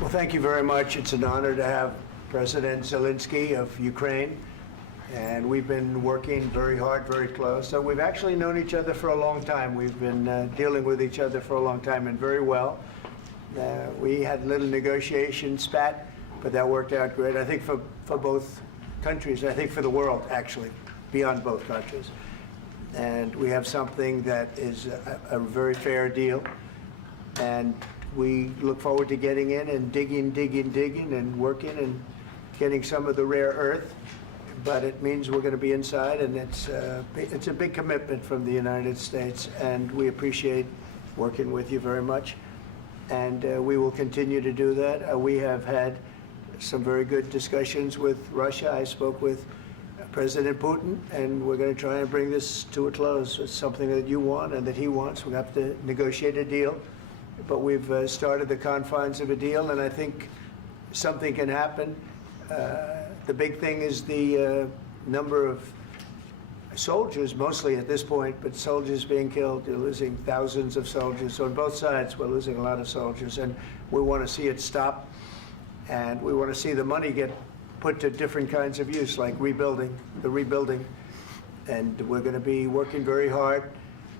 Well, thank you very much. It's an honor to have President Zelensky of Ukraine, and we've been working very hard, very close. So we've actually known each other for a long time. We've been dealing with each other for a long time and very well. We had a little negotiation spat, but that worked out great. I think for both countries, I think for the world, actually, beyond both countries. And we have something that is a very fair deal. And we look forward to getting in and digging and working and getting some of the rare earth. But it means we're going to be inside, and it's a big commitment from the United States, and we appreciate working with you very much. And we will continue to do that. We have had some very good discussions with Russia. I spoke with President Putin, and we're going to try and bring this to a close. It's something that you want and that he wants. We have to negotiate a deal. But we've started the confines of a deal, and I think something can happen. The big thing is the number of soldiers, mostly at this point, but soldiers being killed. You're losing thousands of soldiers. So on both sides, we're losing a lot of soldiers, and we want to see it stop. And we want to see the money get put to different kinds of use, like rebuilding. And we're going to be working very hard.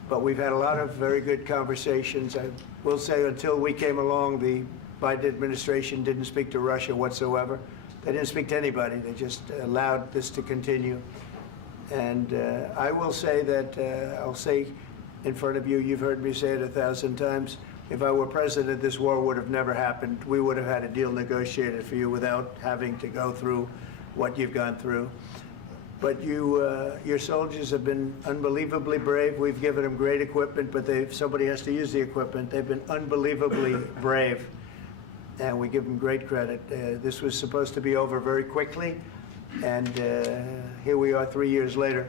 But we've had a lot of very good conversations. I will say until we came along, the Biden administration didn't speak to Russia whatsoever. They didn't speak to anybody. They just allowed this to continue. And I will say that, I'll say in front of you, you've heard me say it 1,000 times, if I were president, this war would have never happened. We would have had a deal negotiated for you without having to go through what you've gone through. But your soldiers have been unbelievably brave. We've given them great equipment, but somebody has to use the equipment. They've been unbelievably brave, and we give them great credit. This was supposed to be over very quickly, and here we are 3 years later.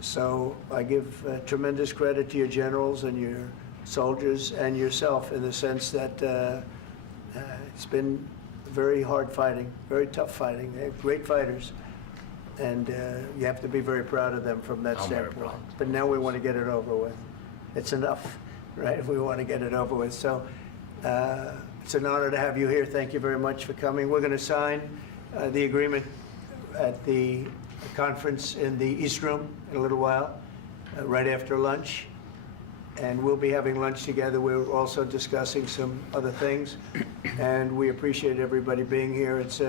So I give tremendous credit to your generals and your soldiers and yourself in the sense that it's been very hard fighting, very tough fighting. They're great fighters. And you have to be very proud of them from that standpoint. But now we want to get it over with. It's enough, right? We want to get it over with. So it's an honor to have you here. Thank you very much for coming. We're going to sign the agreement at the conference in the East Room in a little while, right after lunch. And we'll be having lunch together. We're also discussing some other things. And we appreciate everybody being here. It's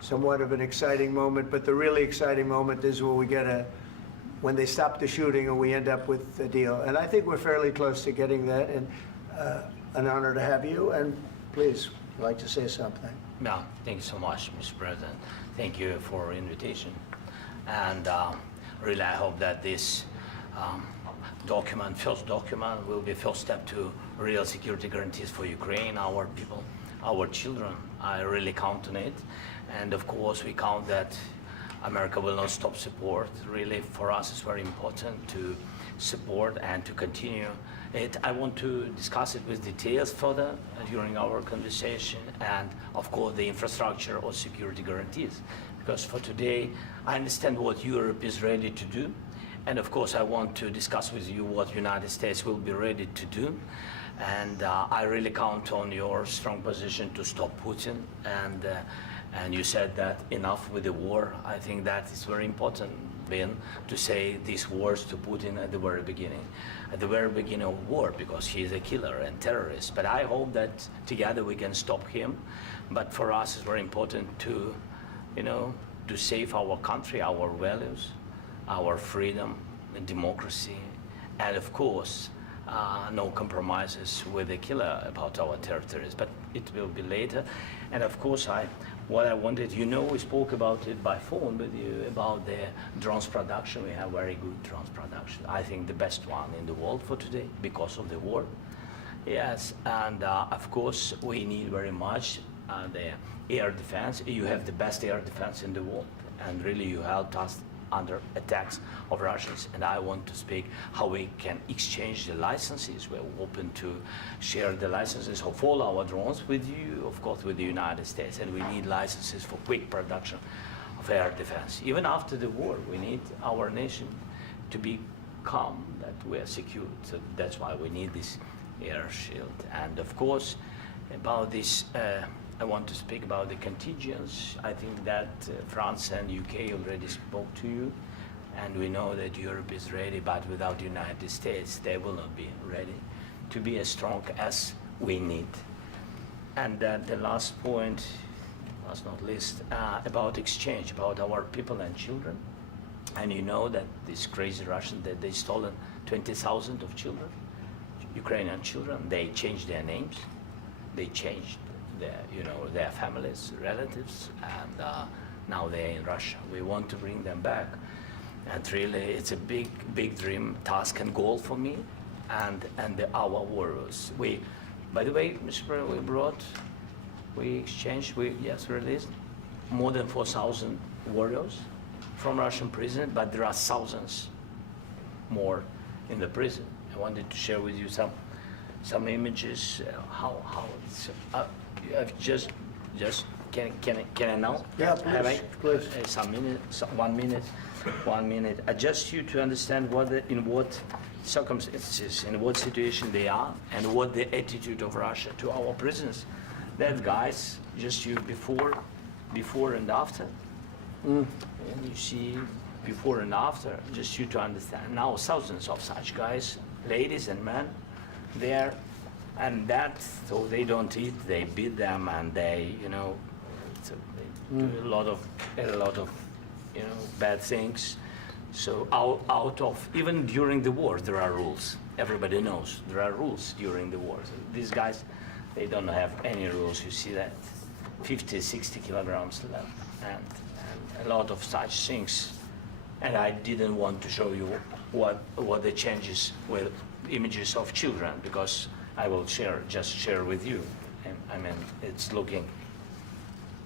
somewhat of an exciting moment, but the really exciting moment is when they stop the shooting and we end up with a deal. And I think we're fairly close to getting that, and an honor to have you. And please, I'd like to say something. Yeah, thank you so much, Mr. President. Thank you for invitation. And really, I hope that this first document, will be first step to real security guarantees for Ukraine, our people, our children. I really count on it. And of course, we count that America will not stop support. Really, for us, it's very important to support and to continue it. I want to discuss it with details further during our conversation, and of course, the infrastructure or security guarantees. Because for today, I understand what Europe is ready to do. And of course, I want to discuss with you what the United States will be ready to do. And I really count on your strong position to stop Putin. And you said that enough with the war. I think that is very important, Ben, to say these words to Putin at the very beginning of war, because he is a killer and terrorist. But I hope that together we can stop him. But for us, it's very important to, to save our country, our values, our freedom and democracy, and of course, no compromises with the killer about our territories, but it will be later. And of course, what I wanted, we spoke about it by phone with you, about the drones production. We have very good drones production. I think the best one in the world for today because of the war. Yes, and of course, we need very much the air defense. You have the best air defense in the world, and really you helped us under attacks of Russians. And I want to speak how we can exchange the licenses. We're open to share the licenses of all our drones with you, of course, with the United States. And we need licenses for quick production of air defense. Even after the war, we need our nation to be calm, that we are secure. So that's why we need this air shield. And of course, About this, I want to speak about the contingents. I think that France and UK already spoke to you, and we know that Europe is ready, but without the United States, they will not be ready to be as strong as we need. And the last point, last not least, about exchange, about our people and children. And you know that these crazy Russians, that they stolen 20,000 of children, Ukrainian children. They changed their names, they changed their families, relatives, and now they're in Russia. We want to bring them back. And really, it's a big dream, task and goal for me and our warriors. By the way, Mr. President, we released more than 4,000 warriors from Russian prison, but there are thousands more in the prison. I wanted to share with you some images, how it's, just can I now? Yeah, please. Some minute, 1 minute. Just you to understand in what circumstances, in what situation they are, and what the attitude of Russia to our prisoners. That guys, just you before and after. And you see before and after, just you to understand. Now thousands of such guys, ladies and men, there, and that, so they don't eat, they beat them, and they, they do a lot of, bad things. So out of, even during the war, there are rules. Everybody knows there are rules during the war. So these guys, they don't have any rules. You see that 50, 60 kilograms left, and a lot of such things. And I didn't want to show you what the changes with images of children, because I will just share with you. And I mean, it's looking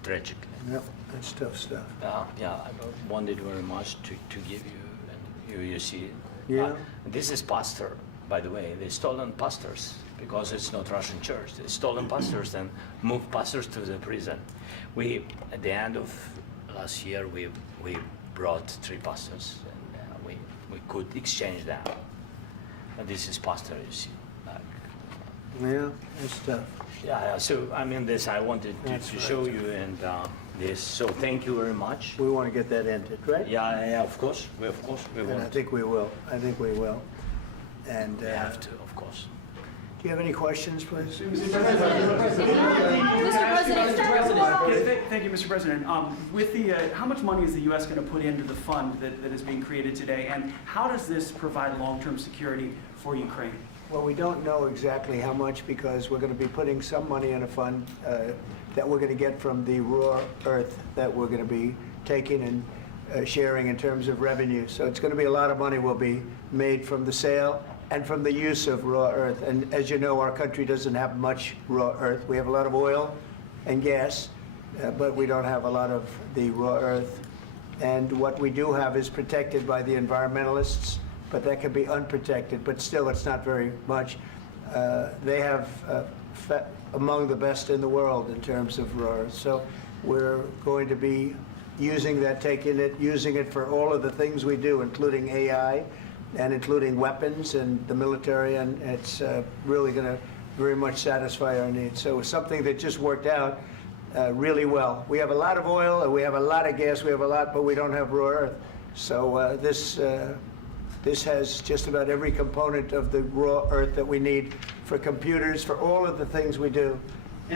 tragic. Yep, that's tough stuff. Yeah, I wanted very much to give you, and you see. Yeah. This is pastor, by the way. They stolen pastors because it's not Russian church. They stolen pastors and moved pastors to the prison. At the end of last year, we brought 3 pastors, and we could exchange them. And this is pastor, you see. Yeah, that's tough. Yeah. So I mean, this I wanted to show you, and this. So thank you very much. We want to get that ended, right? Yeah. Of course, we And want. I think we will. And We have to, of course. do you have any questions, please? Mr. President, thank you, Mr. President. With the, how much money is the U.S. going to put into the fund that is being created today, and how does this provide long-term security for Ukraine? Well, we don't know exactly how much, because we're going to be putting some money in a fund that we're going to get from the raw earth that we're going to be taking and sharing in terms of revenue. So it's going to be a lot of money will be made from the sale and from the use of raw earth. And as you know, our country doesn't have much raw earth. We have a lot of oil and gas, but we don't have a lot of the raw earth. And what we do have is protected by the environmentalists, but that can be unprotected, but still it's not very much. They have among the best in the world in terms of raw earth. So we're going to be using that, using it for all of the things we do, including AI and including weapons and the military, and it's really going to very much satisfy our needs. So it's something that just worked out really well. We have a lot of oil, and we have a lot of gas, we have a lot, but we don't have raw earth. So this has just about every component of the raw earth that we need for computers, for all of the things we do.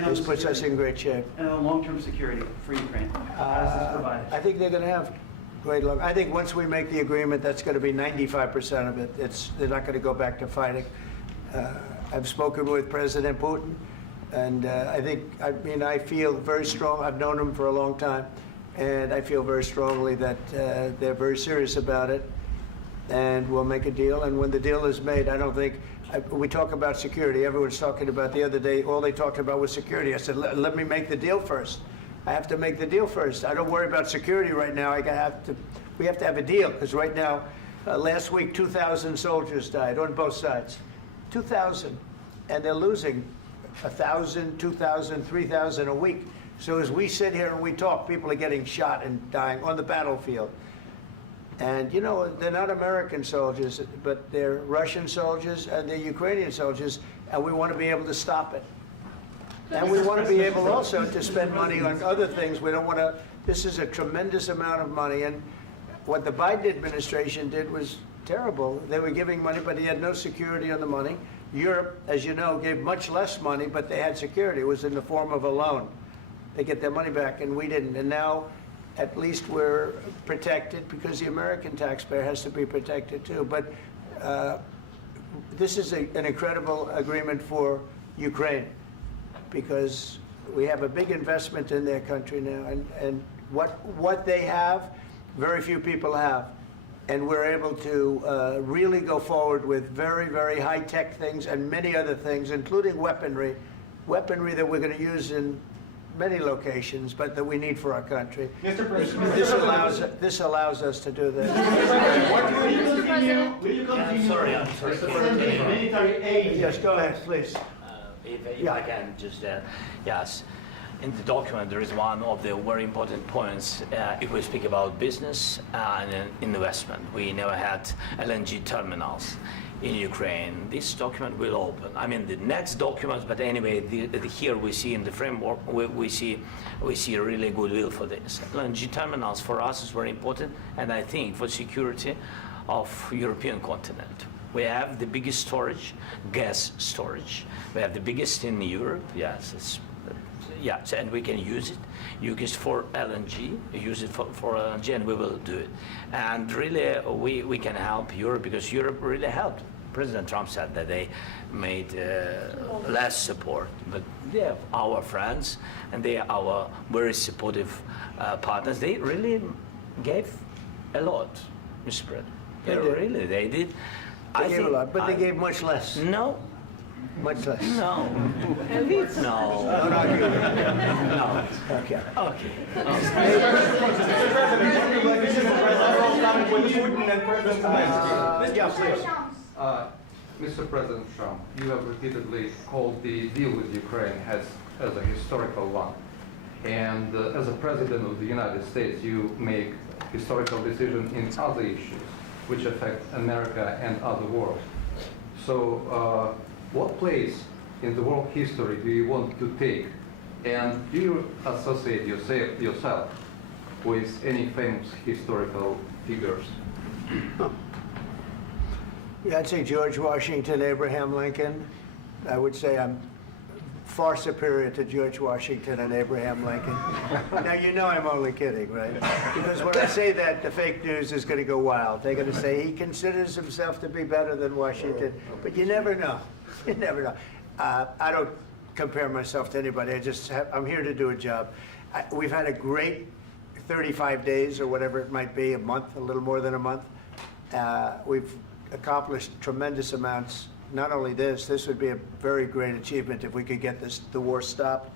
This puts us in great shape. And long-term security for Ukraine, how does this provide it? I think they're going to have great luck. I think once we make the agreement, that's going to be 95% of it. They're not going to go back to fighting. I've spoken with President Putin, and I feel very strong. I've known him for a long time, and I feel very strongly that they're very serious about it, and we'll make a deal. And when the deal is made, I don't think, we talk about security. Everyone's talking about the other day, all they talked about was security. I said, let me make the deal first. I have to make the deal first. I don't worry about security right now. We have to have a deal, because right now, last week, 2,000 soldiers died on both sides. 2,000, and they're losing 1,000, 2,000, 3,000 a week. So as we sit here and we talk, people are getting shot and dying on the battlefield. And you know, they're not American soldiers, but they're Russian soldiers and they're Ukrainian soldiers, and we want to be able to stop it. And we want to be able also to spend money on other things. We don't want to, this is a tremendous amount of money. And what the Biden administration did was terrible. They were giving money, but he had no security on the money. Europe, as you know, gave much less money, but they had security. It was in the form of a loan. They get their money back, and we didn't. And now, at least we're protected because the American taxpayer has to be protected too. But this is an incredible agreement for Ukraine because we have a big investment in their country now, and what they have, very few people have. And we're able to really go forward with very, very high-tech things and many other things, including weaponry that we're going to use in many locations, but that we need for our country. Mr. President, This allows us to do that. will you continue I'm sorry. sending military aid? Yes, go ahead, please. If I can just, yes. In the document, there is one of the very important points. If we speak about business and investment, we never had LNG terminals in Ukraine. This document will open. I mean, the next document, but anyway, here we see in the framework, we see really goodwill for this. LNG terminals for us is very important, and I think for security of European continent. We have the biggest storage, gas storage. We have the biggest in Europe. Yes, and we can use it. Use it for LNG. Use it for LNG, and we will do it. And really, we can help Europe because Europe really helped. President Trump said that they made less support, but they are our friends and they are our very supportive partners. They really gave a lot, Mr. President. They did. Really, they did. They gave a lot, but they gave much less. No. Much less. No. No. Don't argue with me. No. Okay. Okay. Yeah, please. Mr. President Trump, you have repeatedly called the deal with Ukraine as a historical one. And as a President of the United States, you make historical decisions in other issues which affect America and other world. So what place in the world history do you want to take? And do you associate yourself with any famous historical figures? Yeah, I'd say George Washington, Abraham Lincoln. I would say I'm far superior to George Washington and Abraham Lincoln. Now, you know I'm only kidding, right? Because when I say that, the fake news is going to go wild. They're going to say he considers himself to be better than Washington. But you never know. You never know. I don't compare myself to anybody. I'm here to do a job. We've had a great 35 days or whatever it might be, a month, a little more than a month. We've accomplished tremendous amounts. Not only this would be a very great achievement if we could get the war stopped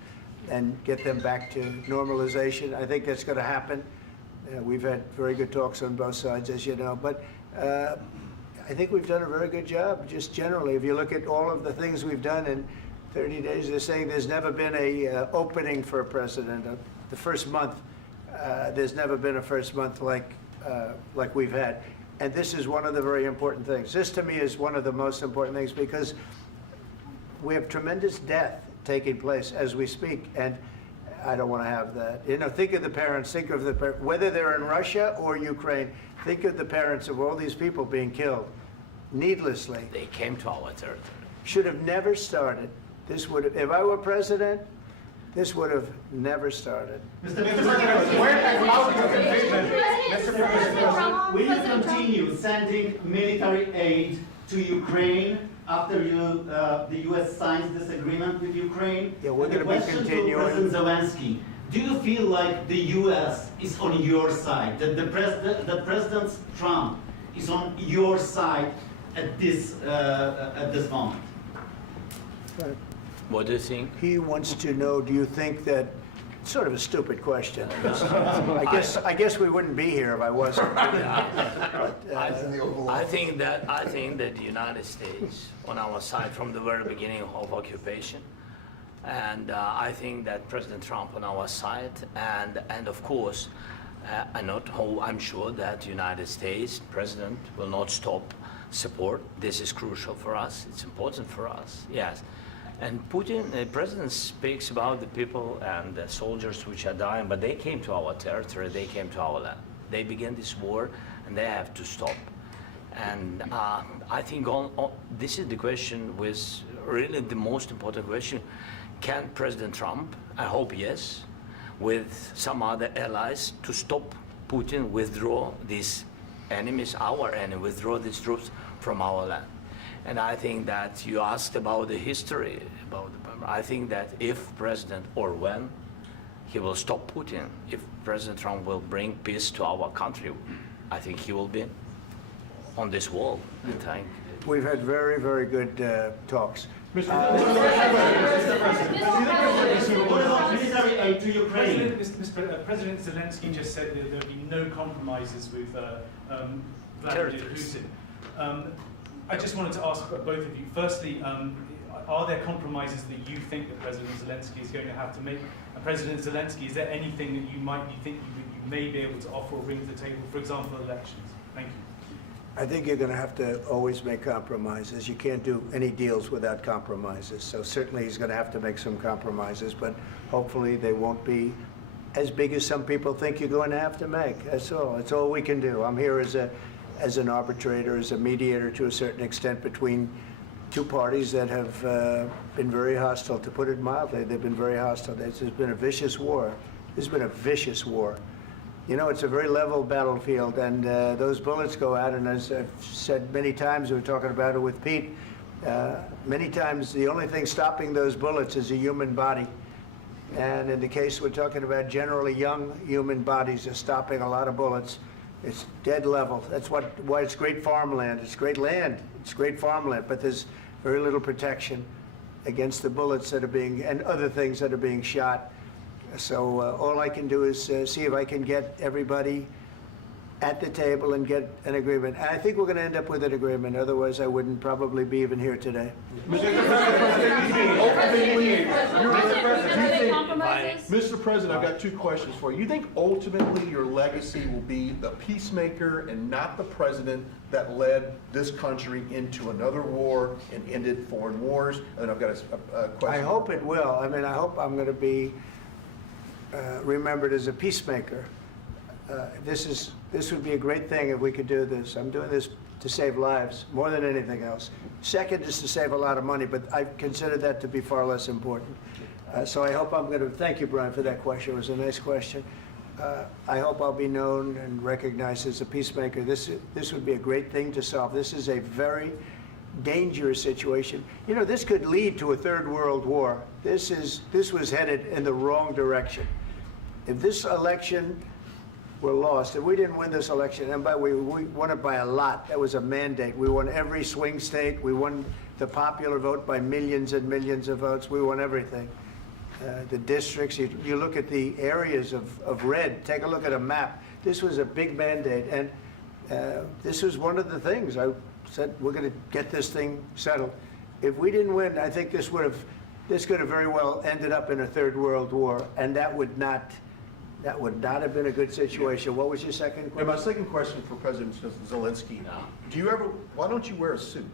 and get them back to normalization. I think that's going to happen. We've had very good talks on both sides, as you know. But I think we've done a very good job, just generally. If you look at all of the things we've done in 30 days, they're saying there's never been a opening for a president. The first month, there's never been a first month like we've had. And this is one of the very important things. This, to me, is one of the most important things because we have tremendous death taking place as we speak, and I don't want to have that. You know, think of the parents, whether they're in Russia or Ukraine, think of the parents of all these people being killed needlessly. They came to our territory. Should have never started. This would have, if I were president, this would have never started. Mr. President, where has out your commitment? Mr. President, will you continue sending military aid to Ukraine after the U.S. signs this agreement with Ukraine? Yeah, we're And the going to be question continuing. to President Zelensky, do you feel like the U.S. is on your side, that President Trump is on your side at this moment? Right. What do you think? He wants to know, do you think that, sort of a stupid question. I guess we wouldn't be here if I wasn't. I think that the United States on our side from the very beginning of occupation, and I think that President Trump on our side, and of course, I'm sure that the United States President will not stop support. This is crucial for us. It's important for us. Yes. And Putin, the president speaks about the people and the soldiers which are dying, but they came to our territory, they came to our land. They began this war, and they have to stop. And I think this is the question, with really the most important question. Can President Trump, I hope yes, with some other allies, to stop Putin, withdraw these enemies, our enemy, withdraw these troops from our land? And I think that you asked about the history, I think that if President, or when, he will stop Putin, if President Trump will bring peace to our country, I think he will be on this wall. I think. We've had very, very good talks. What about military aid to Ukraine? President Zelensky just said that there would be no compromises with Vladimir Putin. I just wanted to ask both of you. Firstly, are there compromises that you think that President Zelensky is going to have to make? And President Zelensky, is there anything that you think you may be able to offer or bring to the table, for example, elections? Thank you. I think you're going to have to always make compromises. You can't do any deals without compromises. So certainly he's going to have to make some compromises, but hopefully they won't be as big as some people think you're going to have to make. That's all. That's all we can do. I'm here as an arbitrator, as a mediator to a certain extent between two parties that have been very hostile, to put it mildly. They've been very hostile. This has been a vicious war. This has been a vicious war. You know, it's a very level battlefield, and those bullets go out, and as I've said many times, we were talking about it with Pete, many times the only thing stopping those bullets is a human body. And in the case we're talking about, generally young human bodies are stopping a lot of bullets. It's dead level. That's why it's great farmland. It's great land. It's great farmland, but there's very little protection against the bullets that are being, and other things that are being shot. So all I can do is see if I can get everybody at the table and get an agreement. And I think we're going to end up with an agreement. Otherwise, I wouldn't probably be even here today. Mr. President, I've got two questions for you. You think ultimately your legacy will be the peacemaker and not the president that led this country into another war and ended foreign wars? And I've got a question. I hope it will. I mean, I hope I'm going to be remembered as a peacemaker. This would be a great thing if we could do this. I'm doing this to save lives more than anything else. Second is to save a lot of money, but I consider that to be far less important. So I hope I'm going to, thank you, Brian, for that question. It was a nice question. I hope I'll be known and recognized as a peacemaker. This would be a great thing to solve. This is a very dangerous situation. You know, this could lead to a third world war. This was headed in the wrong direction. If this election were lost, if we didn't win this election, and we won it by a lot, that was a mandate. We won every swing state. We won the popular vote by millions and millions of votes. We won everything. The districts, you look at the areas of red, take a look at a map. This was a big mandate, and this was one of the things. I said, we're going to get this thing settled. If we didn't win, I think this could have very well ended up in a third world war, and that would not have been a good situation. What was your second question? And my second question for President Zelensky, why don't you wear a suit?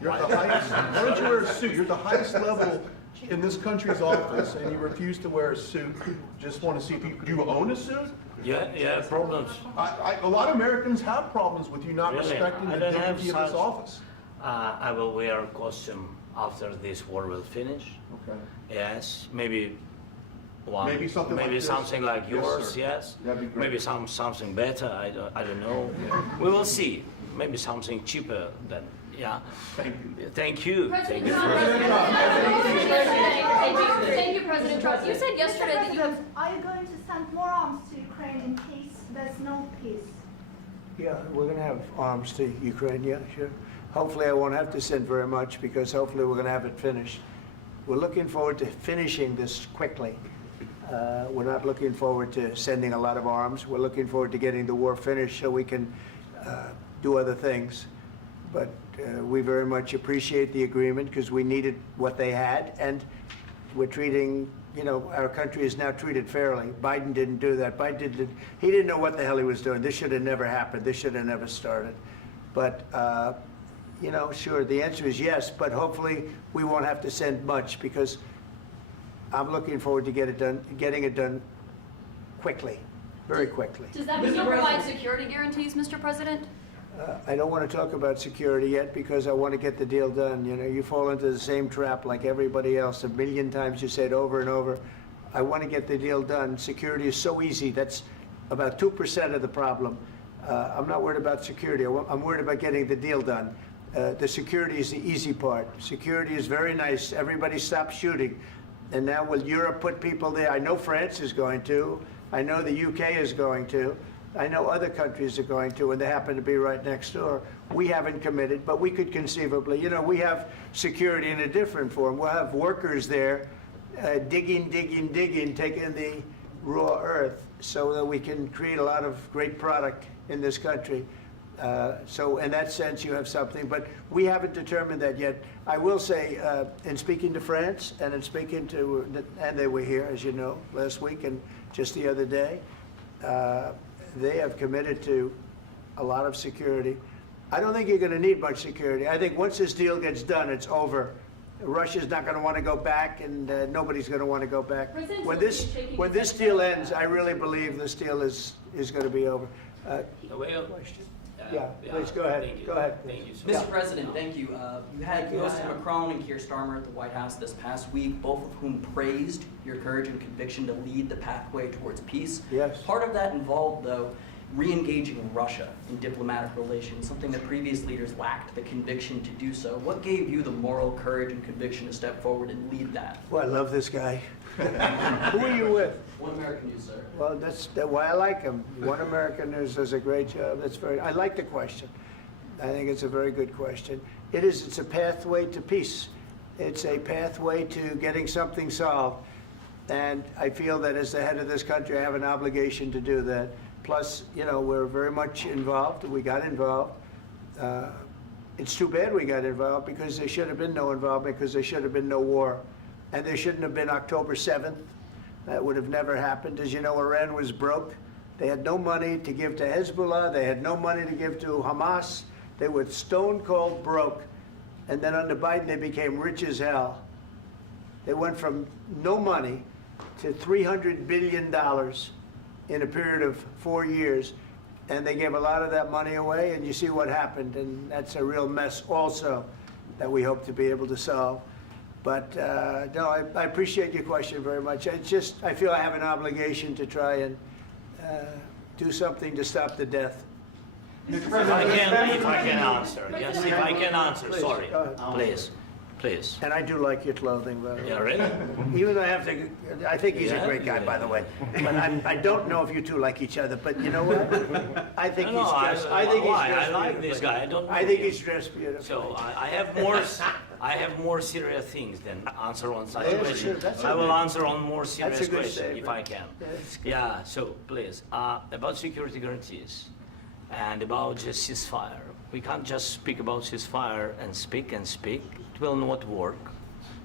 You're at the highest, why don't you wear a suit? You're at the highest level in this country's office, and you refuse to wear a suit. Just want to see if do you own a suit? Yeah, problems. A lot of Americans have problems with you not Really? respecting I the don't have dignity of this such- office. I will wear a costume after this war will finish. Okay. Yes, maybe one. Maybe something like this? something like Yes, yours. sir. Yes. That'd be great. Maybe something better. I don't know. We will see. Maybe something cheaper than. Yeah. Thank you. Thank you. President Thank you. Trump, Thank you, President Trump. You said yesterday that you have. Are you going to send more arms to Ukraine in case there's no peace? Yeah, we're going to have arms to Ukraine, yeah, sure. Hopefully I won't have to send very much, because hopefully we're going to have it finished. We're looking forward to finishing this quickly. We're not looking forward to sending a lot of arms. We're looking forward to getting the war finished so we can do other things. But we very much appreciate the agreement, because we needed what they had, and we're treating, you know, our country is now treated fairly. Biden didn't do that. He didn't know what the hell he was doing. This should have never happened. This should have never started. But you know, sure, the answer is yes, but hopefully we won't have to send much because I'm looking forward to getting it done quickly, very quickly. Does that mean you'll provide security guarantees, Mr. President? I don't want to talk about security yet because I want to get the deal done. You know, you fall into the same trap like everybody else. A million times you say it over and over. I want to get the deal done. Security is so easy. That's about 2% of the problem. I'm not worried about security. I'm worried about getting the deal done. The security is the easy part. Security is very nice. Everybody stopped shooting. And now will Europe put people there? I know France is going to. I know the UK is going to. I know other countries are going to, and they happen to be right next door. We haven't committed, but we could conceivably. You know, we have security in a different form. We'll have workers there digging, taking the raw earth so that we can create a lot of great product in this country. So in that sense, you have something, but we haven't determined that yet. I will say, in speaking to France and in speaking to, and they were here, as you know, last week and just the other day, they have committed to a lot of security. I don't think you're going to need much security. I think once this deal gets done, it's over. Russia's not going to want to go back, and nobody's going to want to go back. President When Zelensky this is shaking when his this head deal no. ends, I really believe this deal is going to be over. Well, Yeah, please go ahead. Thank you. Go ahead. Thank you so Yeah. much. Mr. President, thank you. You had President Macron and Keir Starmer at the White House this past week, both of whom praised your courage and conviction to lead the pathway towards peace. Yes. Part of that involved, though, re-engaging Russia in diplomatic relations, something that previous leaders lacked the conviction to do so. What gave you the moral courage and conviction to step forward and lead that? Well, I love this guy. Who are you with? One American News, sir. Well, that's why I like him. One American News does a great job. I like the question. I think it's a very good question. It's a pathway to peace. It's a pathway to getting something solved. And I feel that as the head of this country, I have an obligation to do that. Plus, you know, we're very much involved. We got involved. It's too bad we got involved because there should have been no involvement because there should have been no war. And there shouldn't have been October 7th. That would have never happened. As you know, Iran was broke. They had no money to give to Hezbollah. They had no money to give to Hamas. They were stone cold broke. And then under Biden, they became rich as hell. They went from no money to $300 billion in a period of 4 years. And they gave a lot of that money away, and you see what happened. And that's a real mess also that we hope to be able to solve. But no, I appreciate your question very much. It's just, I feel I have an obligation to try and do something to stop the death. If I can answer, yes, if I can answer, Please, sorry, go ahead. please. And I do like your clothing, by the way. Yeah, really? Even though I think he's a Yeah, great guy, yeah. by the way. But I don't know if you two like each other, but you know what? I think No, he's no, dressed, I think he's why? dressed I like beautifully. this guy. I don't know I think him. he's dressed beautifully. So I have more serious things than answer on such Yeah, question. sure, that's I will okay. answer on more serious That's a good question if statement. I can. That's good. Yeah, so please, about security guarantees and about just ceasefire. We can't just speak about ceasefire and speak. It will not work.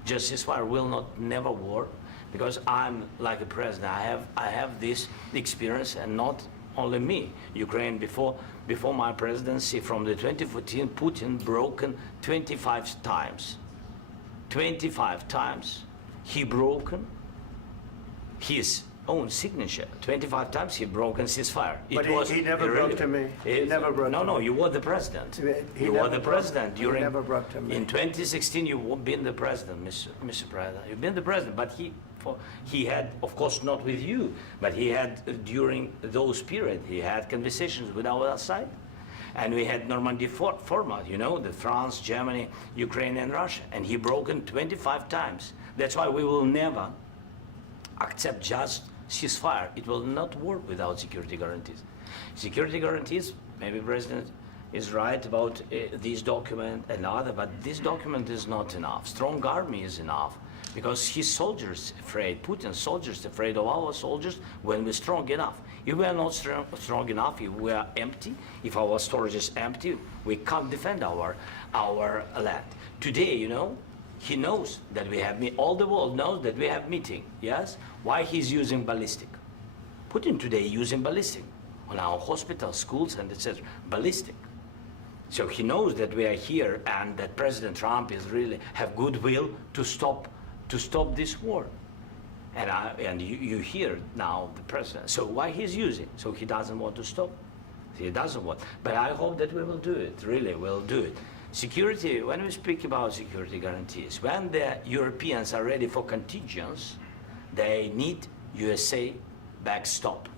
Just ceasefire will not never work because I'm like a president. I have this experience, and not only me. Ukraine before my presidency, from the 2014, Putin broken 25 times. 25 times he broken his own signature. 25 times he broken ceasefire. But he never broke to me. He never broke No, to no, me. you were the president. He You never were the broke- president he during. never broke to me. In 2016, you've been the president, Mr. President. You've been the president, but he had, of course, not with you, but he had during those period, he had conversations with our side. And we had Normandy format, you know, the France, Germany, Ukraine, and Russia. And he broken 25 times. That's why we will never accept just ceasefire. It will not work without security guarantees. Security guarantees, maybe President is right about this document and other, but this document is not enough. Strong army is enough because his soldiers afraid, Putin's soldiers afraid of our soldiers when we're strong enough. If we are not strong enough, if we are empty, if our storage is empty, we can't defend our land. Today, you know, he knows that we have all the world knows that we have meeting. Yes, why he's using ballistic? Putin today using ballistic on our hospitals, schools, and etc. Ballistic. So he knows that we are here and that President Trump is really have goodwill to stop this war. And you hear now the president. So why he's using? So he doesn't want to stop. He doesn't want. But I hope that we will do it. Really, we'll do it. Security. When we speak about security guarantees, when the Europeans are ready for contingents, they need USA backstop.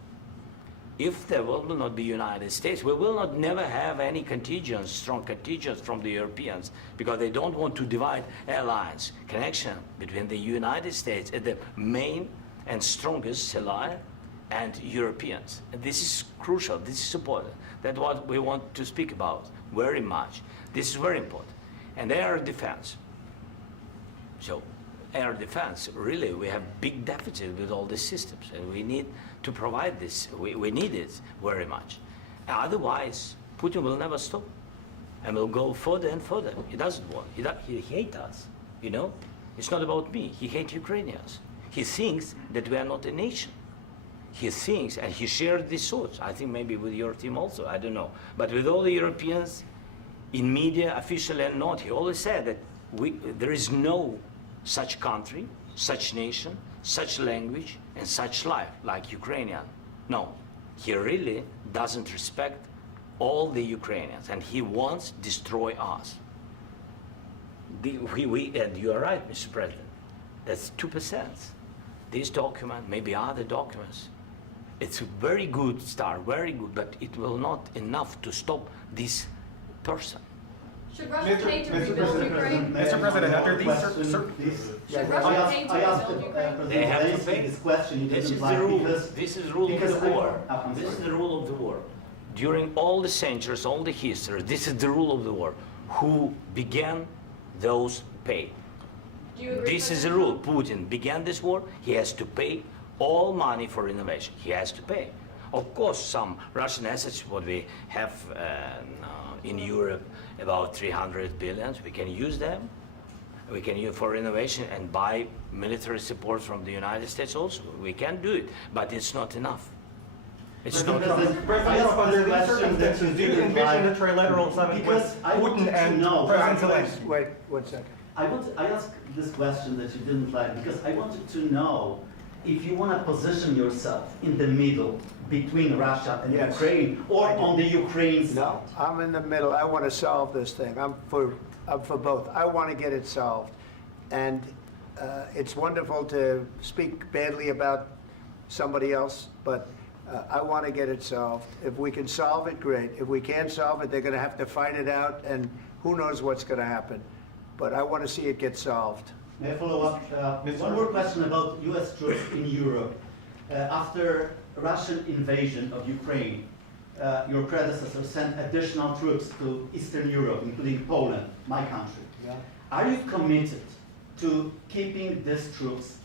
If there will not be United States, we will not never have any contingents, strong contingents from the Europeans, because they don't want to divide alliance connection between the United States and the main and strongest ally and Europeans. And this is crucial, this is important. That's what we want to speak about very much. This is very important. And air defense. So air defense, really, we have big deficit with all these systems, and we need to provide this. We need it very much. Otherwise, Putin will never stop, and will go further and further. He doesn't want. He hates us. You know, it's not about me. He hates Ukrainians. He thinks that we are not a nation. He thinks, and he shared these thoughts. I think maybe with your team also. I don't know, but with all the Europeans, in media, officially and not, he always said that there is no such country, such nation, such language, and such life like Ukrainian. No, he really doesn't respect all the Ukrainians, and he wants to destroy us. And you are right, Mr. President. That's 2%. This document, maybe other documents, it's a very good start, very good, but it will not enough to stop this person. Should Russia pay to rebuild Ukraine? Mr. President, under these Should Russia pay to I asked rebuild Ukraine? They have to Zelensky pay. this question. He This didn't is like the rule. because- This is the rule of because the war. I'm This is sorry. the rule of the war. During all the centuries, all the history, this is the rule of the war. Who began, those pay. Do you agree? This is the rule. Putin began this war. He has to pay all money for innovation. He has to pay. Of course, some Russian assets, what we have in Europe, about 300 billion, we can use them. We can use for innovation and buy military support from the United States also. We can do it, but it's not enough. It's not enough. President Trump, under these circumstances, do you envision a trilateral summit with Because I wanted Putin to and know- President Zelensky? Wait 1 second. I asked this question that you didn't like because I wanted to know if you want to position yourself in the middle between Russia and Yes. Ukraine or on the Ukraine side. No, I'm in the middle. I want to solve this thing. I'm for both. I want to get it solved. And it's wonderful to speak badly about somebody else, but I want to get it solved. If we can solve it, great. If we can't solve it, they're going to have to fight it out, and who knows what's going to happen. But I want to see it get solved. May I follow up? One more question about U.S. troops in Europe. After Russian invasion of Ukraine, your predecessor sent additional troops to Eastern Europe, including Poland, my country. Yeah. Are you committed to keeping these troops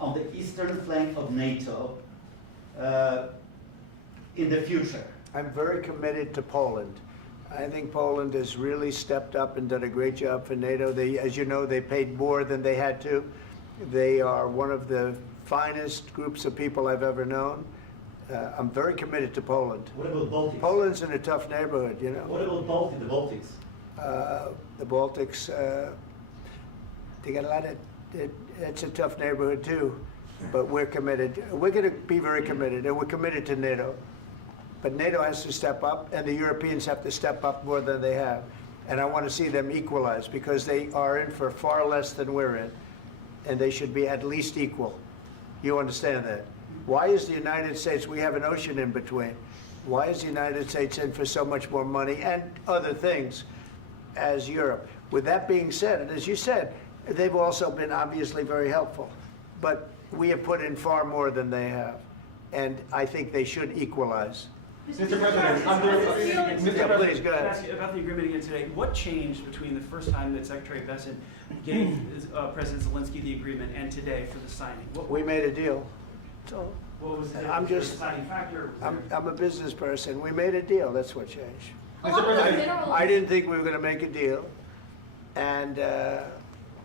on the eastern flank of NATO in the future? I'm very committed to Poland. I think Poland has really stepped up and done a great job for NATO. They, as you know, they paid more than they had to. They are one of the finest groups of people I've ever known. I'm very committed to Poland. What about Baltics? Poland's in a tough neighborhood, you know. What about the Baltics? The Baltics, they got a lot of, it's a tough neighborhood too, but we're committed. We're going to be very committed, and we're committed to NATO. But NATO has to step up, and the Europeans have to step up more than they have. And I want to see them equalize, because they are in for far less than we're in, and they should be at least equal. You understand that? Why is the United States, we have an ocean in between, why is the United States in for so much more money and other things as Europe? With that being said, and as you said, they've also been obviously very helpful, but we have put in far more than they have, and I think they should equalize. Mr. President, Yeah, please, go Can I ahead. ask you about the agreement again today? What changed between the first time that Secretary Bessent gave President Zelensky the agreement and today for the signing? We made a deal. So What was the I'm just- deciding factor? I'm a business person. We made a deal. That's what changed. Along with President, minerals. I didn't think we were going to make a deal, and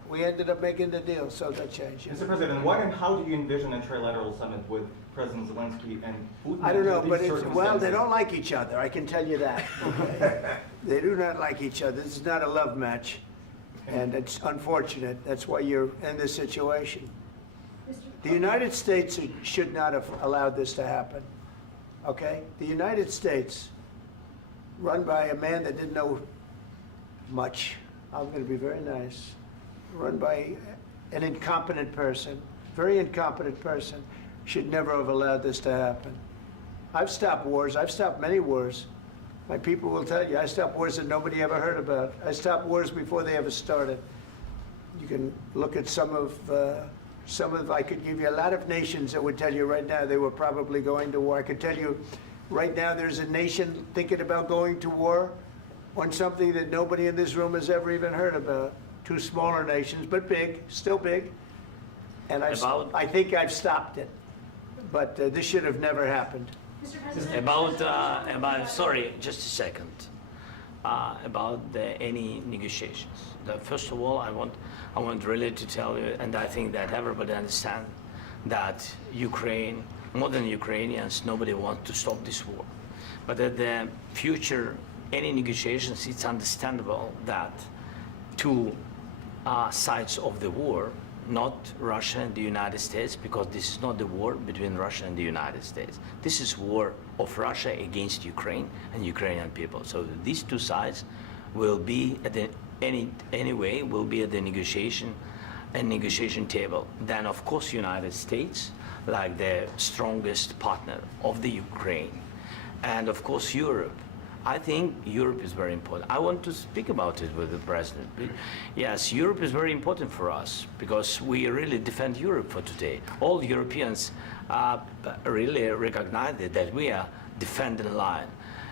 We ended up making the deal, so that changed. Mr. President, when and how do you envision a trilateral summit with President Zelensky and Putin? I don't know, under but these well, they circumstances? don't like each other, I can tell you that. Okay? They do not like each other. This is not a love match, and it's unfortunate. That's why you're in this situation. The United States should not have allowed this to happen, okay? The United States, run by a man that didn't know much, I'm going to be very nice, run by an incompetent person, very incompetent person, should never have allowed this to happen. I've stopped wars. I've stopped many wars. My people will tell you, I stopped wars that nobody ever heard about. I stopped wars before they ever started. You can look at some of, I could give you a lot of nations that would tell you right now they were probably going to war. I could tell you right now there's a nation thinking about going to war on something that nobody in this room has ever even heard about. Two smaller nations, but big, still big. And I think I've stopped it. But this should have never happened. Mr. President. About sorry, just a second. About any negotiations. First of all, I want really to tell you, and I think that everybody understands that Ukraine, modern Ukrainians, nobody wants to stop this war. But at the future, any negotiations, it's understandable that two sides of the war, not Russia and the United States, because this is not the war between Russia and the United States. This is war of Russia against Ukraine and Ukrainian people. So these two sides will be at the anyway will be at the negotiation table. Then of course United States, like the strongest partner of the Ukraine, and of course Europe. I think Europe is very important. I want to speak about it with the president. Yes, Europe is very important for us because we really defend Europe for today. All Europeans really recognize that we are defending line,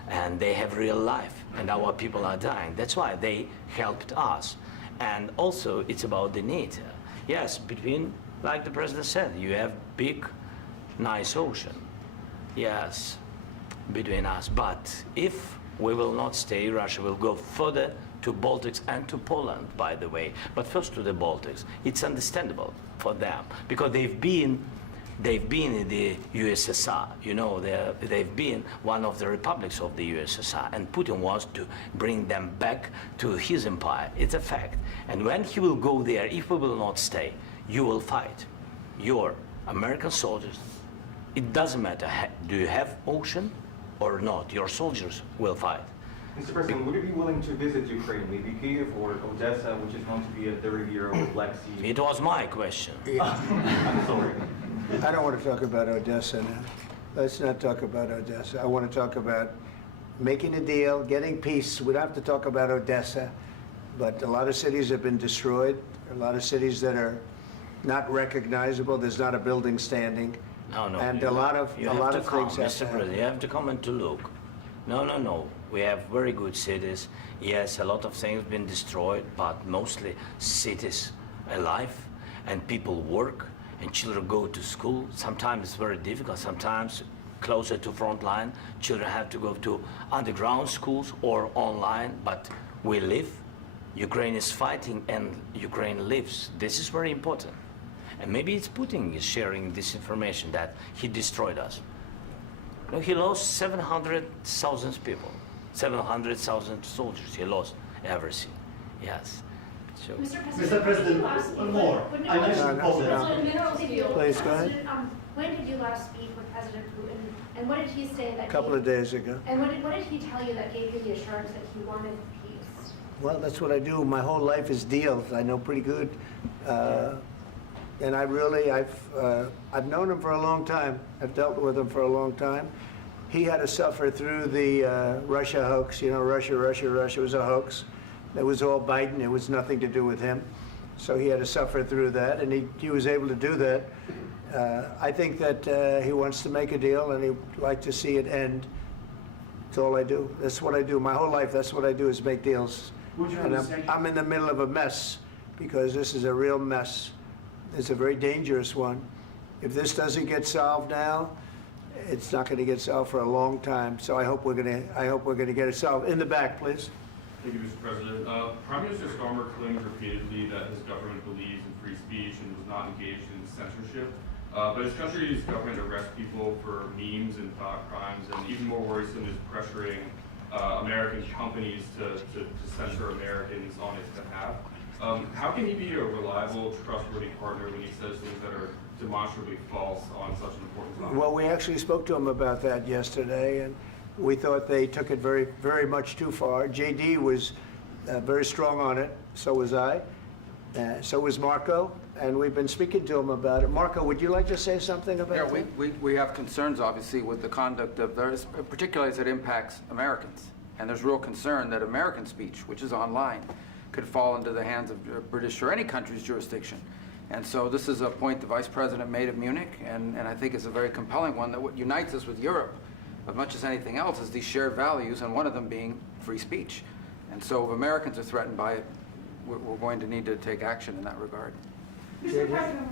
and they have real life, and our people are dying. That's why they helped us. And also, it's about the NATO. Yes, between, like the president said, you have big, nice ocean. Yes, between us. But if we will not stay, Russia will go further to Baltics and to Poland, by the way. But first to the Baltics. It's understandable for them because they've been in the USSR. You know, they've been one of the republics of the USSR, and Putin wants to bring them back to his empire. It's a fact. And when he will go there, if we will not stay, you will fight. Your American soldiers, it doesn't matter, do you have ocean or not, your soldiers will fight. Mr. President, would you be willing to visit Ukraine, maybe Kyiv or Odessa, which is known to be at the Riviera or Black Sea? It was my question. I'm sorry. I don't want to talk about Odessa now. Let's not talk about Odessa. I want to talk about making a deal, getting peace. We don't have to talk about Odessa, but a lot of cities have been destroyed. A lot of cities that are not recognizable. There's not a building standing. No. And a lot of things have Mr. to happen. President, you have to come and to look. No. We have very good cities. Yes, a lot of things been destroyed, but mostly cities alive, and people work, and children go to school. Sometimes it's very difficult. Sometimes closer to front line, children have to go to underground schools or online. But we live. Ukraine is fighting, and Ukraine lives. This is very important. And maybe it's Putin is sharing this information that he destroyed us. No, he lost 700,000 people, 700,000 soldiers. He lost everything. Yes. So. Mr. President, one more. I mentioned Poland. Please, go ahead. When did you last speak with President Putin, and what did he say that? A couple of days ago. And what did he tell you that gave you the assurance that he wanted peace? Well, that's what I do. My whole life is deals. I know pretty good. And I've known him for a long time. I've dealt with him for a long time. He had to suffer through the Russia hoax. You know, Russia was a hoax. It was all Biden. It was nothing to do with him. So he had to suffer through that, and he was able to do that. I think that he wants to make a deal, and he'd like to see it end. That's all I do. That's what I do. My whole life, that's what I do, is make deals. And I'm in the middle of a mess, because this is a real mess. It's a very dangerous one. If this doesn't get solved now, it's not going to get solved for a long time. So I hope we're going to get it solved. In the back, please. Thank you, Mr. President. Prime Minister Starmer claimed repeatedly that his government believes in free speech and was not engaged in censorship. But his country's government arrests people for memes and thought crimes, and even more worrisome is pressuring American companies to censor Americans on his behalf. How can he be a reliable, trustworthy partner when he says things that are demonstrably false on such an important topic? Well, we actually spoke to him about that yesterday, and we thought they took it very, very much too far. JD was very strong on it. So was I. So was Marco. And we've been speaking to him about it. Marco, would you like to say something about that? Yeah, we have concerns, obviously, with the conduct of theirs, particularly as it impacts Americans. And there's real concern that American speech, which is online, could fall into the hands of British or any country's jurisdiction. And so this is a point the Vice President made at Munich, and I think it's a very compelling one, that what unites us with Europe, as much as anything else, is these shared values, and one of them being free speech. And so if Americans are threatened by it, we're going to need to take action in that regard. Mr. President.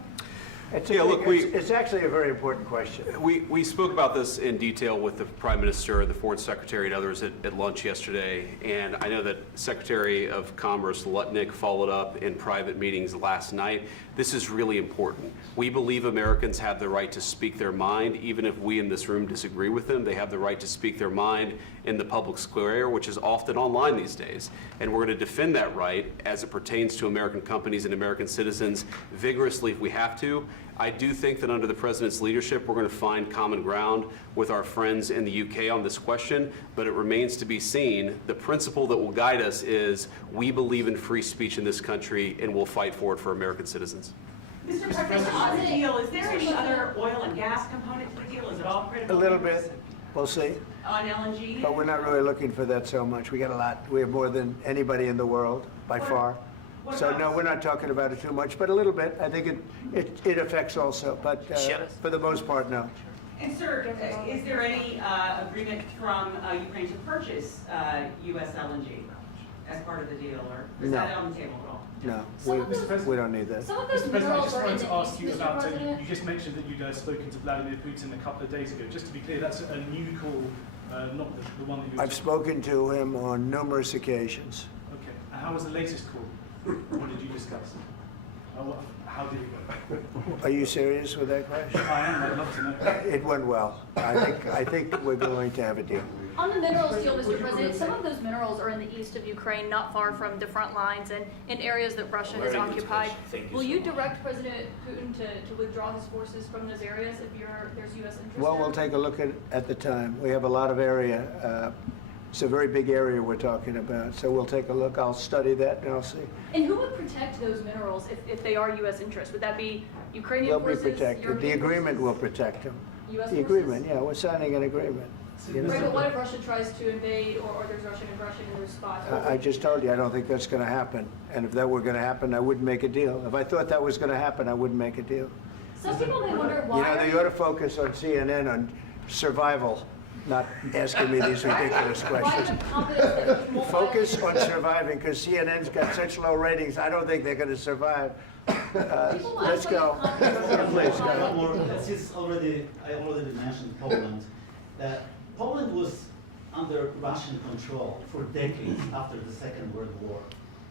It's actually a very important question. We spoke about this in detail with the Prime Minister, the Foreign Secretary, and others at lunch yesterday. And I know that Secretary of Commerce Lutnick followed up in private meetings last night. This is really important. We believe Americans have the right to speak their mind, even if we in this room disagree with them. They have the right to speak their mind in the public square, which is often online these days. And we're going to defend that right as it pertains to American companies and American citizens vigorously if we have to. I do think that under the President's leadership, we're going to find common ground with our friends in the UK on this question, but it remains to be seen. The principle that will guide us is we believe in free speech in this country, and we'll fight for it for American citizens. Mr. President, on the deal, is there any other oil and gas component to the deal? Is it all critical? A little bit. We'll see. On LNG? But we're not really looking for that so much. We got a lot. We have more than anybody in the world, by far. So no, we're not talking about it too much, but a little bit. I think it affects also, but for the most part, no. And sir, is there any agreement from Ukraine to purchase U.S. LNG as part of the deal, or is that on the table at all? No, we don't need that. Mr. President, I just wanted to ask you about, you just mentioned that you'd spoken to Vladimir Putin a couple of days ago. Just to be clear, that's a new call, not the one that you were... I've spoken to him on numerous occasions. Okay, and how was the latest call? What did you discuss? How did it go? Are you serious with that question? I am, I'd love to know. It went well. I think we're going to have a deal. On the minerals deal, Mr. President, some of those minerals are in the east of Ukraine, not far from the front lines and in areas that Russia has occupied. Will you direct President Putin to withdraw his forces from those areas if there's U.S. interest Well, there? we'll take a look at the time. We have a lot of area. It's a very big area we're talking about, so we'll take a look. I'll study that and I'll see. And who would protect those minerals if they are U.S. interests? Would that be Ukrainian They'll forces? be protected. The European agreement will forces? protect them. U.S. The forces? agreement, yeah, we're signing an agreement. You know? Right, but what if Russia tries to invade or there's Russian aggression in those spots? I just told you, I don't think that's going to happen. And if that were going to happen, I wouldn't make a deal. If I thought that was going to happen, I wouldn't make a deal. Some people may wonder why. You know, they ought to focus on CNN on survival, not asking me these ridiculous questions. Focus on surviving, because CNN's got such low ratings, I don't think they're going to survive. Let's go. Please, go. Since I already mentioned Poland, Poland was under Russian control for decades after the Second World War.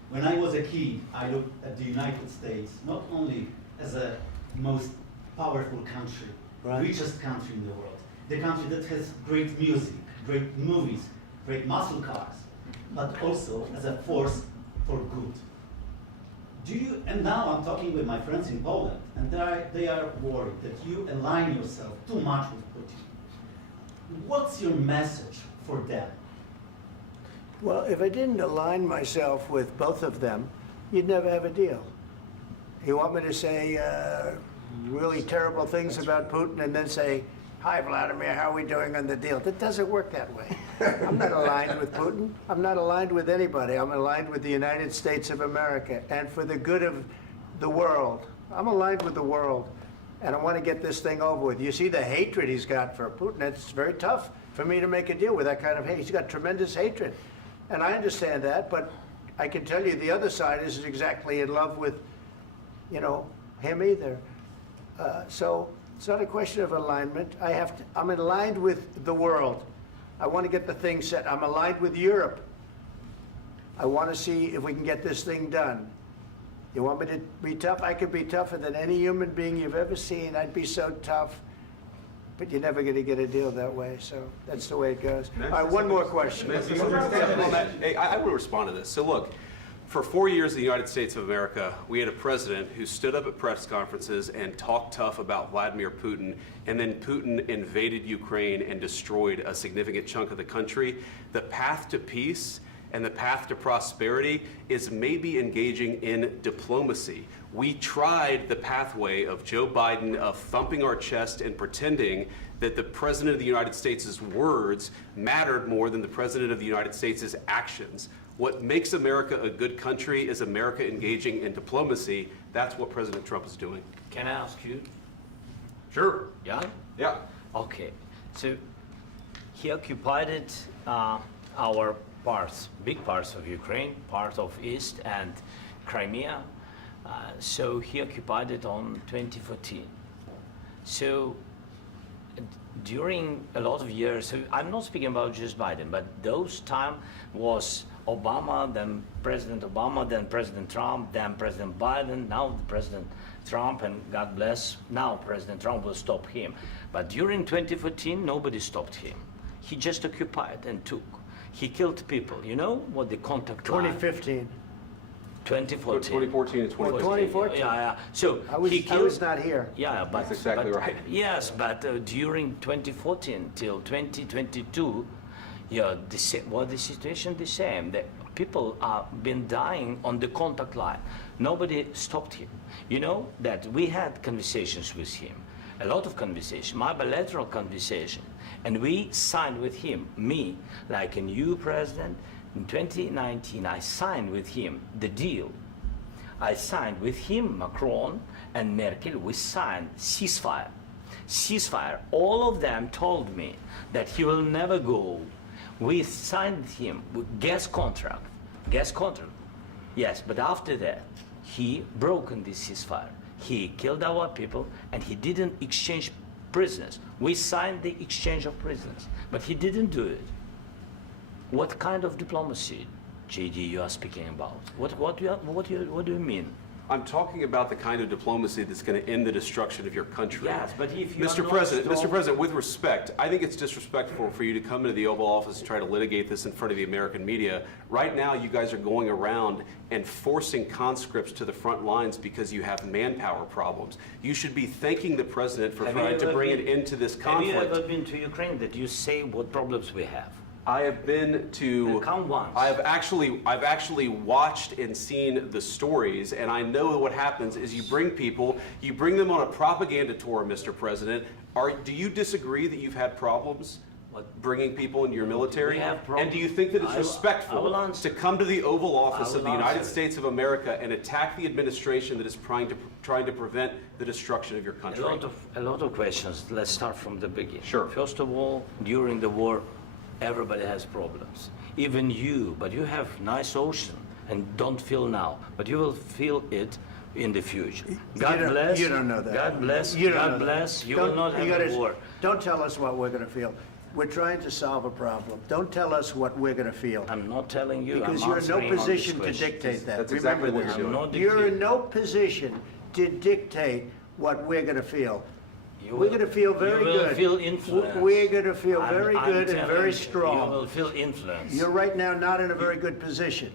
When I was a kid, I looked at the United States not only as a most powerful country, richest country in the world, the country that has great music, great movies, great muscle cars, but also as a force for good. And now I'm talking with my friends in Poland, and they are worried that you align yourself too much with Putin. What's your message for them? Well, if I didn't align myself with both of them, you'd never have a deal. You want me to say really terrible things about Putin and then say, "Hi, Vladimir, how are we doing on the deal?" That doesn't work that way. I'm not aligned with Putin. I'm not aligned with anybody. I'm aligned with the United States of America and for the good of the world. I'm aligned with the world, and I want to get this thing over with. You see the hatred he's got for Putin. It's very tough for me to make a deal with that kind of hate. He's got tremendous hatred, and I understand that, but I can tell you the other side isn't exactly in love with, him either. So it's not a question of alignment. I'm aligned with the world. I want to get the thing set. I'm aligned with Europe. I want to see if we can get this thing done. You want me to be tough? I could be tougher than any human being you've ever seen. I'd be so tough. But you're never going to get a deal that way, so that's the way it goes. All right, one more question. Hey, I will respond to this. So look, for 4 years in the United States of America, we had a president who stood up at press conferences and talked tough about Vladimir Putin, and then Putin invaded Ukraine and destroyed a significant chunk of the country. The path to peace and the path to prosperity is maybe engaging in diplomacy. We tried the pathway of Joe Biden of thumping our chest and pretending that the President of the United States' words mattered more than the President of the United States' actions. What makes America a good country is America engaging in diplomacy. That's what President Trump is doing. Can I ask you? Sure. Yeah? Yeah. Okay. So he occupied it, our parts, big parts of Ukraine, part of East and Crimea. So he occupied it on 2014. So during a lot of years, so I'm not speaking about just Biden, but those time was Obama, then President Obama, then President Trump, then President Biden, now President Trump, and God bless, now President Trump will stop him. But during 2014, nobody stopped him. He just occupied and took. He killed people. You know what the contact line? 2015. 2014. 2014 and 2015. 2014. Yeah. So I was not here. Yeah, but that's exactly right. Yes, but during 2014 till 2022, yeah, the situation the same. The people are been dying on the contact line. Nobody stopped him. You know that we had conversations with him, a lot of conversation, my bilateral conversation, and we signed with him. Me, like a new president. In 2019, I signed with him the deal. I signed with him, Macron and Merkel, we signed ceasefire. Ceasefire. All of them told me that he will never go. We signed with him with gas contract. Gas contract. Yes, but after that, he broken this ceasefire. He killed our people and he didn't exchange prisoners. We signed the exchange of prisoners, but he didn't do it. What kind of diplomacy, JD, you are speaking about? What do you mean? I'm talking about the kind of diplomacy that's going to end the destruction of your country. Yes, but if you Mr. President, with respect, I think it's disrespectful for you to come into the Oval Office and try to litigate this in front of the American media. Right now, you guys are going around and forcing conscripts to the front lines because you have manpower problems. You should be thanking the President for trying to bring an end to this conflict. Have you ever been to Ukraine that you say what problems we have? I have been to. Count once. I've actually watched and seen the stories, and I know what happens is you bring them on a propaganda tour, Mr. President. Do you disagree that you've had problems bringing people into your military? And do you think that it's respectful to come to the Oval Office of the United States of America and attack the administration that is trying to prevent the destruction of your country? A lot of questions. Let's start from the beginning. Sure. First of all, during the war, everybody has problems. Even you, but you have nice ocean and don't feel now, but you will feel it in the future. God bless. You don't know that. God bless. You don't God know that. bless. You will not have a war. Don't tell us what we're going to feel. We're trying to solve a problem. Don't tell us what we're going to feel. I'm not telling you. Because I'm you're in no answering on this position to question. dictate that. That's Remember exactly what this. you're doing. You're in no position to dictate what we're going to feel. You We're going to feel very you will good. Feel influence. We're going to feel very I'm good and telling very you, strong. You will feel influence. You're right now not in a very good position.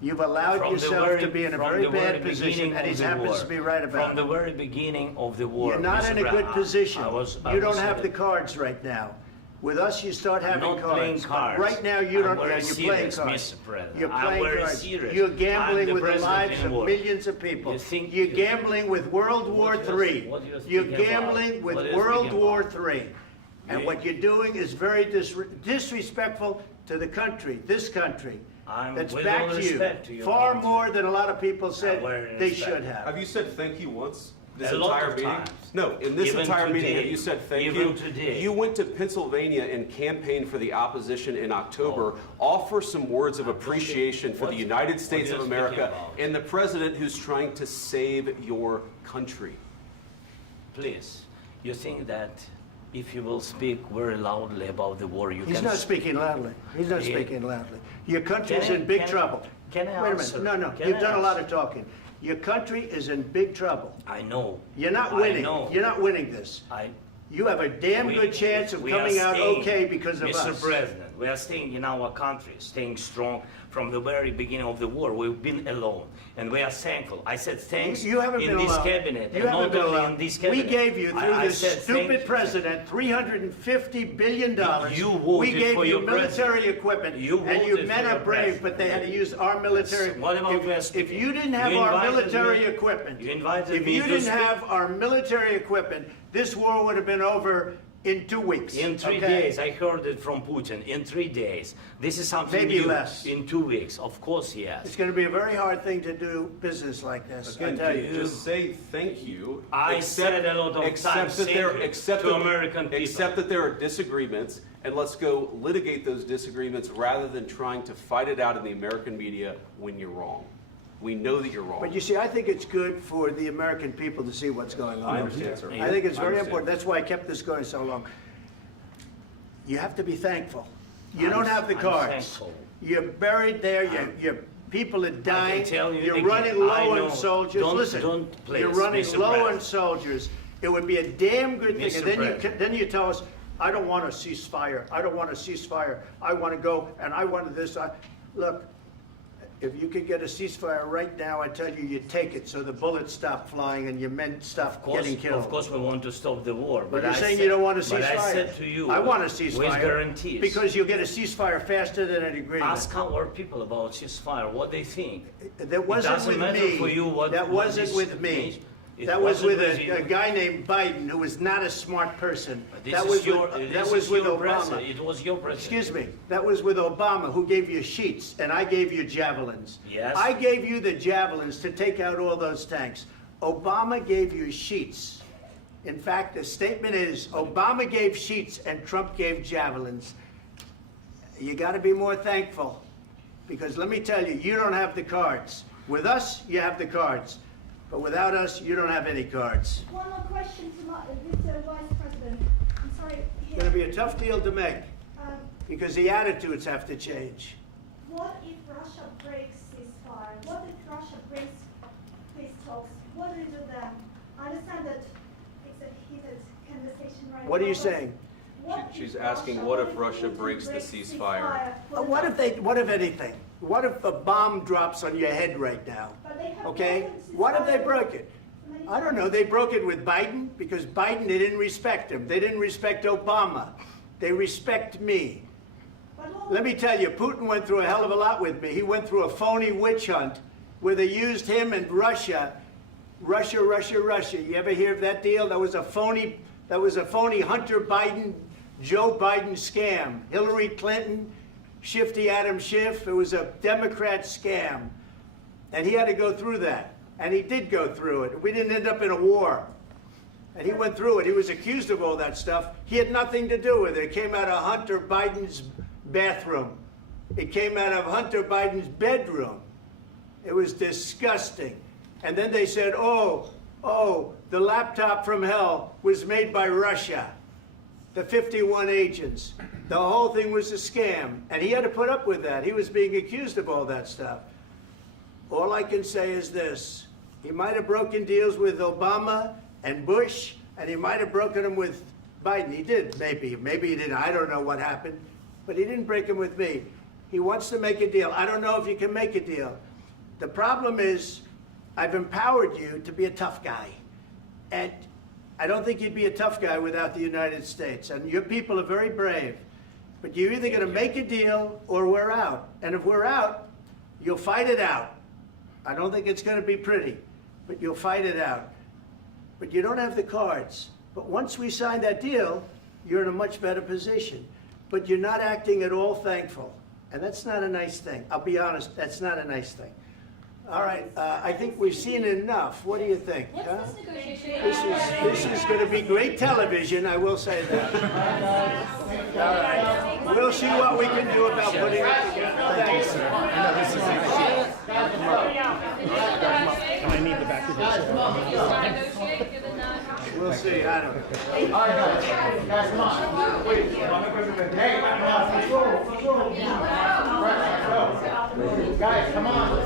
You've allowed yourself to be in a very bad position, and he happens to be right about it. From the very beginning of the war. You're not in a good position. I You don't was have in the cards right now. With us, you start having I'm not playing cards. cards. Right now, you don't. I'm very You're playing serious, cards. Mr. President. You're I'm playing very cards. serious. You're I'm gambling the with the president lives in of war. millions of people. You think You're you- gambling with World War III. what you're You're speaking gambling about? with What you're World speaking War about? III. And You- what you're doing is very disrespectful to the country, this country. That's with back all to you. respect to your Far country. more than a lot of people said very they respect. should have. Have you said thank you once? This A lot entire of meeting? times. No, in this Even entire meeting, today. have you said thank Even you? today. You went to Pennsylvania and campaigned for the opposition in October. Offer some words of appreciation for the United States what of you're speaking America about. and the president who's trying to save your country. Please, you think that If you will speak very loudly about the war, you He's can... not speaking loudly. He's not Yeah. speaking loudly. Your country is Can I- in big can I- trouble. can I Wait a answer? minute. No, Can you've I done a lot answer? of talking. Your country is in big trouble. I know. You're not I winning. know. You're not winning this. You have a damn We- good chance of we are coming out staying, okay because of Mr. us. President, we are staying in our country, staying strong from the very beginning of the war. We've been alone, and we are thankful. I said thanks You haven't in been this alone. cabinet, You and haven't not been only alone. in this We cabinet. gave you, through I this said thank stupid you. president, $350 billion. You We voted gave for you your military president. equipment, You and you voted men for are your brave, president. but they had to use our military. What about West? If you didn't have You our invited military me- equipment, You invited if me you to didn't speak. have our military equipment, this war would have been over in 2 weeks. In 3 okay? days, I heard it from Putin. In 3 days, this is something Maybe new. less. In 2 weeks, of course, yes. It's going to be a very hard thing to do business like this. I Again, tell you. just say thank you. I said a lot of times that thank there, you accept to that- American people. Accept that there are disagreements, and let's go litigate those disagreements rather than trying to fight it out in the American media when you're wrong. We know that you're wrong. But you see, I think it's good for the American people to see what's going on. I understand, sir. I think it's I very understand. important. That's why I kept this going so long. You have to be thankful. You don't have the I'm cards. thankful. You're buried there. Your people are dying. tell you You're again, running low I know. on soldiers. Don't- Listen, don't please, you're running Mr. low on President. soldiers. It would be a damn good thing. Mr. And then President. then you tell us, I don't want a ceasefire. I don't want a ceasefire. I want to go and I want this. Look, if you could get a ceasefire right now, I tell you, you take it so the bullets stop flying and your men stop getting killed. Of course, we want to stop the war. But you're I saying said- you don't want a ceasefire. But I said to you, I want a with ceasefire. guarantees. Because you'll get a ceasefire faster than an agreement. Ask our people about ceasefire, what they think. That wasn't doesn't with matter me. for you what- That what wasn't this with me. means. It That was wasn't with with you. a guy named Biden, who was not a smart person. This That is was your- with, this that is was with your Obama. president. It was your president. Excuse me. That was with Obama, who gave you sheets, and I gave you javelins. Yes. I gave you the javelins to take out all those tanks. Obama gave you sheets. In fact, the statement is, Obama gave sheets and Trump gave javelins. You got to be more thankful, because let me tell you, you don't have the cards. With us, you have the cards. But without us, you don't have any cards. One more question to Mr. Vice President. I'm sorry. It's going to be a tough deal to make, Um, because the attitudes have to change. What if Russia breaks ceasefire? What if Russia breaks peace talks? What do you do then? I understand that it's a heated conversation right now. What are you but saying? what if She's asking, what if Russia Putin breaks the breaks ceasefire? What if anything? What if a bomb drops on your head right now? But they have Okay? broken What if they ceasefire broke it? many I don't know. They broke it with Biden, because Biden, they didn't respect him. They didn't respect Obama. They respect me. But what- Let me tell you, Putin went through a hell of a lot with me. He went through a phony witch hunt where they used him and Russia. Russia. You ever hear of that deal? That was a phony Hunter Biden, Joe Biden scam. Hillary Clinton, Shifty Adam Schiff. It was a Democrat scam. And he had to go through that. And he did go through it. We didn't end up in a war. And he went through it. He was accused of all that stuff. He had nothing to do with it. It came out of Hunter Biden's bathroom. It came out of Hunter Biden's bedroom. It was disgusting. And then they said, oh, the laptop from hell was made by Russia. The 51 agents. The whole thing was a scam. And he had to put up with that. He was being accused of all that stuff. All I can say is this. He might have broken deals with Obama and Bush, and he might have broken them with Biden. He did, maybe. Maybe he didn't. I don't know what happened. But he didn't break them with me. He wants to make a deal. I don't know if you can make a deal. The problem is, I've empowered you to be a tough guy. And I don't think you'd be a tough guy without the United States. And your people are very brave. But you're either going to make a deal or we're out. And if we're out, you'll fight it out. I don't think it's going to be pretty, but you'll fight it out. But you don't have the cards. But once we sign that deal, you're in a much better position. But you're not acting at all thankful. And that's not a nice thing. I'll be honest, that's not a nice thing. All right, I think we've seen enough. What do you think? What's huh? this negotiation? This is going to be great television, I will say that. All right. We'll see what we can do about putting it together. Thank you. I need the back of We'll We'll see, I don't know. All right, guys, come on. Wait. Hey, control. Guys, come on.